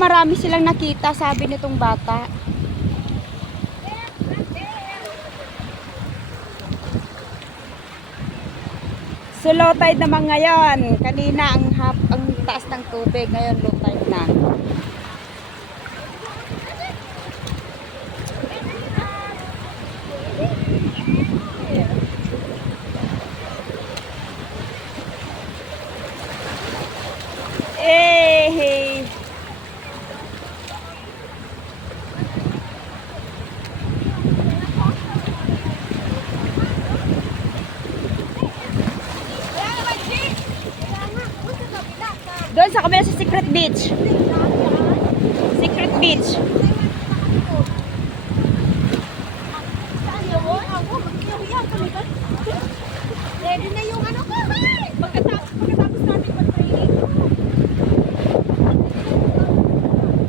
Marami silang nakita, sabi nitong bata. So low tide naman ngayon. Kanina ang taas ng tubig, ngayon low tide na. Eh, doon sa kabila sa Secret Beach. Secret Beach. Ready na yung ano ko?